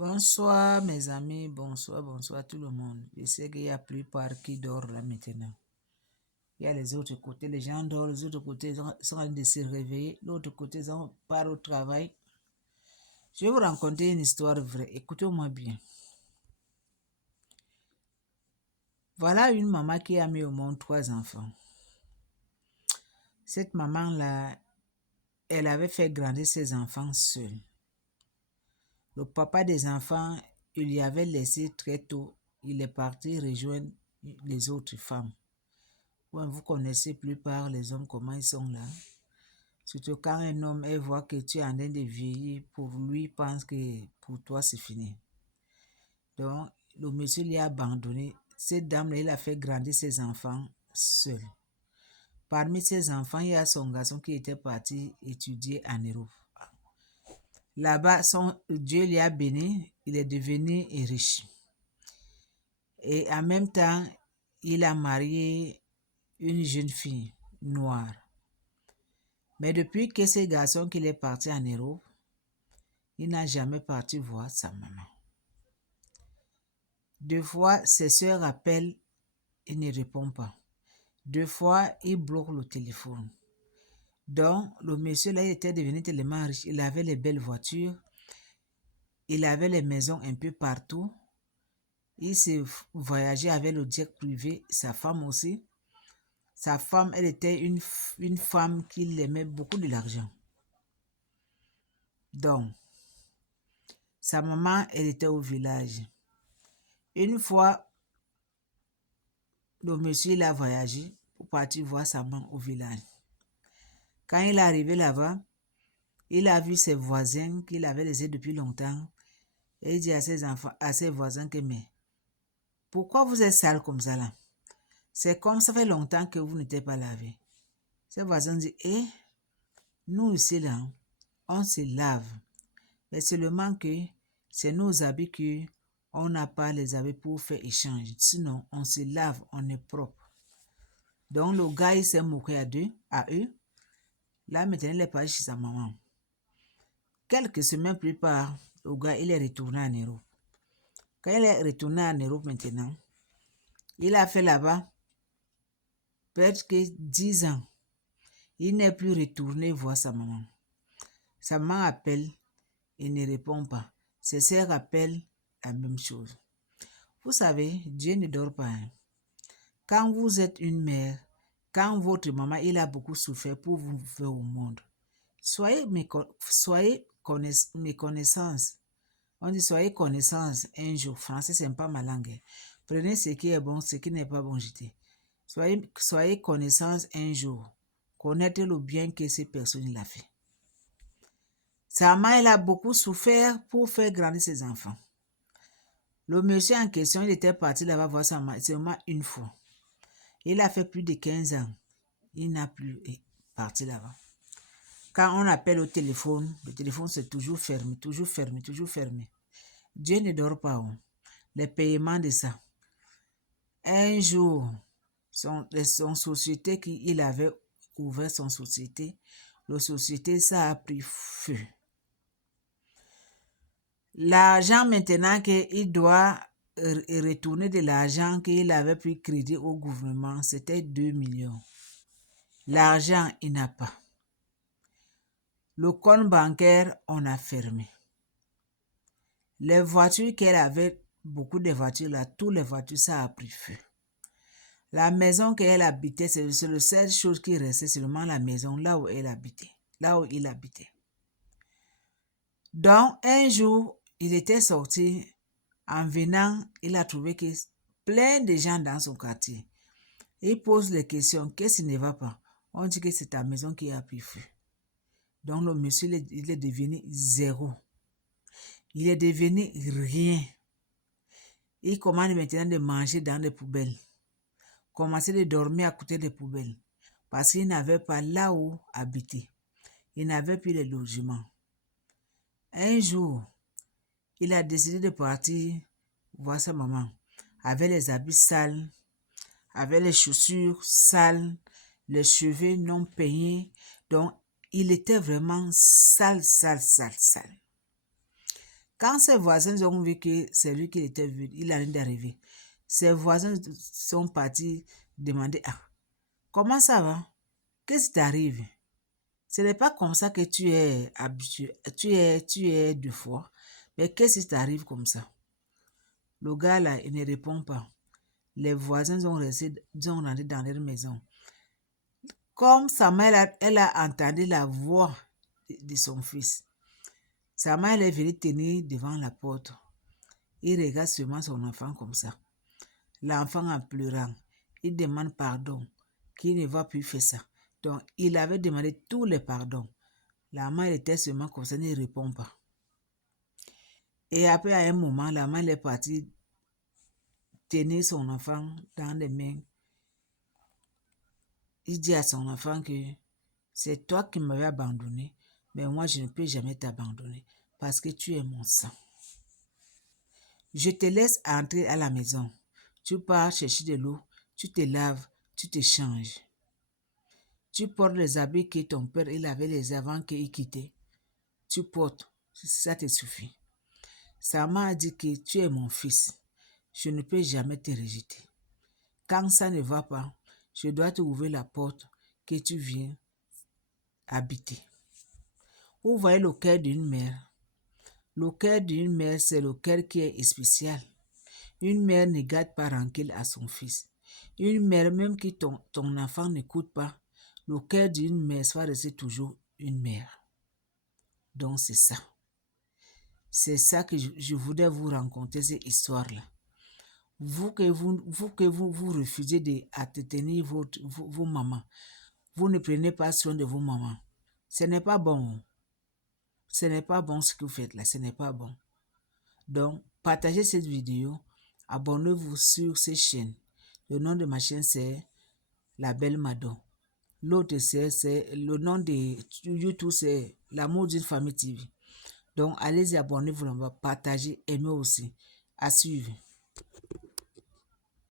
Bonsoir mes amis, bonsoir tout le monde. Je sais qu'il y a plus part qui dort là maintenant. Il y a les autres côtés, les gens dorment, les autres côtés sont en train de se réveiller, l'autre côté sont part au travail. Je vais vous raconter une histoire vraie, écoutez-moi bien. Voilà une maman qui a mis au monde 3 enfants. Cette maman-là, elle avait fait grandir ses enfants seule. Le papa des enfants, il y avait laissé très tôt. Il est parti rejoindre les autres femmes. Ouais, vous connaissez plus par les hommes comment ils sont là. Surtout quand un homme voit que tu es en train de vieillir, pour lui, pense que pour toi c'est fini. Donc, le monsieur lui a abandonné. Cette dame-là, il a fait grandir ses enfants seul. Parmi ses enfants, il y a son garçon qui était parti étudier en Europe. Là-bas, Dieu lui a béni, il est devenu riche. Et en même temps, il a marié une jeune fille noire. Mais depuis que ce garçon qu'il est parti en Europe, il n'a jamais parti voir sa maman. 2 fois, ses soeurs appellent, il ne répond pas. 2 fois, il bloque le téléphone. Donc, le monsieur là, il était devenu tellement riche. Il avait les belles voitures. Il avait les maisons un peu partout. Il s'est voyagé avec le jet privé, sa femme aussi. Sa femme, elle était une femme qui aimait beaucoup de l'argent. Donc, sa maman, elle était au village. Une fois, le monsieur il a voyagé pour partir voir sa maman au village. Quand il est arrivé là-bas, il a vu ses voisins qu'il avait laissés depuis longtemps. Et il dit à ses enfants, à ses voisins que mais pourquoi vous êtes sales comme ça là? C'est comme ça fait longtemps que vous n'étiez pas lavé. Ses voisins disent, nous ici là, on se lave. Mais seulement que c'est nos habits que on n'a pas les habits pour faire échange. Sinon, on se lave, on est propre. Donc le gars, il s'est moqué à eux. Là, maintenant, il est parti chez sa maman. Quelques semaines plus tard, le gars, il est retourné en Europe. Quand il est retourné en Europe maintenant, il a fait là-bas presque 10 ans. Il n'est plus retourné voir sa maman. Sa maman appelle, il ne répond pas. Ses sœurs appellent, la même chose. Vous savez, Dieu ne dort pas. Quand vous êtes une mère, quand votre maman il a beaucoup souffert pour vous faire au monde, soyez méconnaissance. On dit soyez connaissance un jour. Français, c'est pas ma langue. Prenez ce qui est bon, ce qui n'est pas bon, jetez. Soyez connaissance un jour. Connaître le bien que ces personnes l'a fait. Sa maman, elle a beaucoup souffert pour faire grandir ses enfants. Le monsieur en question, il était parti là-bas voir sa maman seulement une fois. Il a fait plus de 15 ans. Il n'a plus parti là-bas. Quand on appelle au téléphone, le téléphone c'est toujours fermé, toujours fermé, toujours fermé. Dieu ne dort pas. Les paiements de ça. Un jour, son société qu'il avait ouvert son société, la société ça a pris feu. L'argent maintenant qu'il doit retourner de l'argent qu'il avait pris crédit au gouvernement, c'était 2 millions. L'argent, il n'a pas. Le compte bancaire, on a fermé. Les voitures qu'elle avait, beaucoup de voitures là, toutes les voitures, ça a pris feu. La maison qu'elle habitait, c'est la seule chose qui restait, seulement la maison là où elle habitait, là où il habitait. Donc, un jour, il était sorti. En venant, il a trouvé que plein de gens dans son quartier. Il pose les questions, qu'est-ce qui ne va pas? On dit que c'est ta maison qui a pris feu. Donc, le monsieur, il est devenu zéro. Il est devenu rien. Il commence maintenant de manger dans les poubelles. Commencer de dormir à côté des poubelles. Parce qu'il n'avait pas là où habiter. Il n'avait plus de logement. Un jour, il a décidé de partir voir sa maman. Avec les habits sales, avec les chaussures sales, les cheveux non peignés. Donc, il était vraiment sale, sale, sale, sale. Quand ses voisins ont vu que c'est lui qui était venu, il allait d'arriver. Ses voisins sont partis demander, ah, comment ça va? Qu'est-ce qui t'arrive? Ce n'est pas comme ça que tu es habitué, tu es deux fois, mais qu'est-ce qui t'arrive comme ça? Le gars là, il ne répond pas. Les voisins sont rentrés dans leur maison. Comme sa mère, elle a entendu la voix de son fils. Sa mère est venue tenir devant la porte. Il regarde seulement son enfant comme ça. L'enfant en pleurant, il demande pardon, qu'il ne va plus faire ça. Donc, il avait demandé tous les pardons. La mère était seulement comme ça, ne répond pas. Et après, à un moment, la mère est partie tenir son enfant dans les mains. Il dit à son enfant que c'est toi qui m'avais abandonné, mais moi, je ne peux jamais t'abandonner parce que tu es mon sang. Je te laisse entrer à la maison. Tu pars chercher de l'eau, tu te laves, tu te changes. Tu portes les habits que ton père il avait les avant qu'il quittait. Tu portes, ça te suffit. Sa mère a dit que tu es mon fils. Je ne peux jamais te rejeter. Quand ça ne va pas, je dois te ouvrir la porte que tu viens habiter. Vous voyez le cœur d'une mère. Le cœur d'une mère, c'est le cœur qui est spécial. Une mère ne garde pas rancune à son fils. Une mère, même que ton enfant n'écoute pas, le cœur d'une mère va rester toujours une mère. Donc c'est ça. C'est ça que je voudrais vous raconter, cette histoire-là. Vous refusez d'entretenir vos mamans. Vous ne prenez pas soin de vos mamans. Ce n'est pas bon. Ce n'est pas bon ce que vous faites là. Ce n'est pas bon. Donc, partagez cette vidéo. Abonnez-vous sur cette chaîne. Le nom de ma chaîne, c'est La Belle Mado. L'autre, c'est le nom de YouTube, c'est L'amour d'une famille TV. Donc, allez-y, abonnez-vous, partagez, aimez aussi. À suivre.